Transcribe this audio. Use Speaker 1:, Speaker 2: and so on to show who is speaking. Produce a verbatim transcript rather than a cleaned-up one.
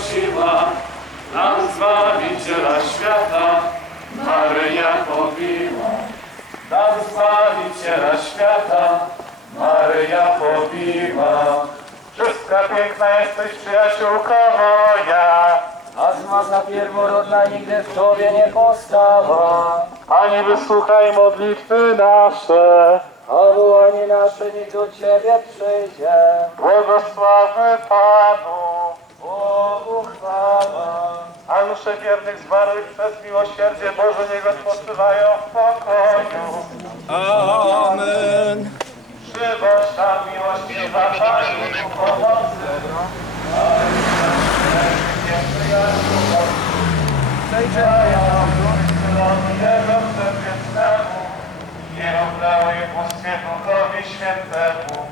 Speaker 1: urodziła nam Zbawiciela świata, Maryja pobiła. Nam Zbawiciela świata, Maryja pobiła. Wszystka piękna jesteś, przyjaciółko moja,
Speaker 2: a zmaza pierworodna nigdy w Tobie nie powstała.
Speaker 1: Pani wysłuchaj modlitwy nasze,
Speaker 2: A wołanie nasze niech do Ciebie przyjdzie.
Speaker 1: błogosławy Panu.
Speaker 2: Bogu chwała.
Speaker 1: A dusze wiernych zmarłych przez miłosierdzie Boże niech odpoczywają w pokoju.
Speaker 3: Amen.
Speaker 1: Przyboż nam miłościwa Pani ku pomocy. Jego przedwiecznemu, nie oddałej bóstwie Duchowi Świętemu.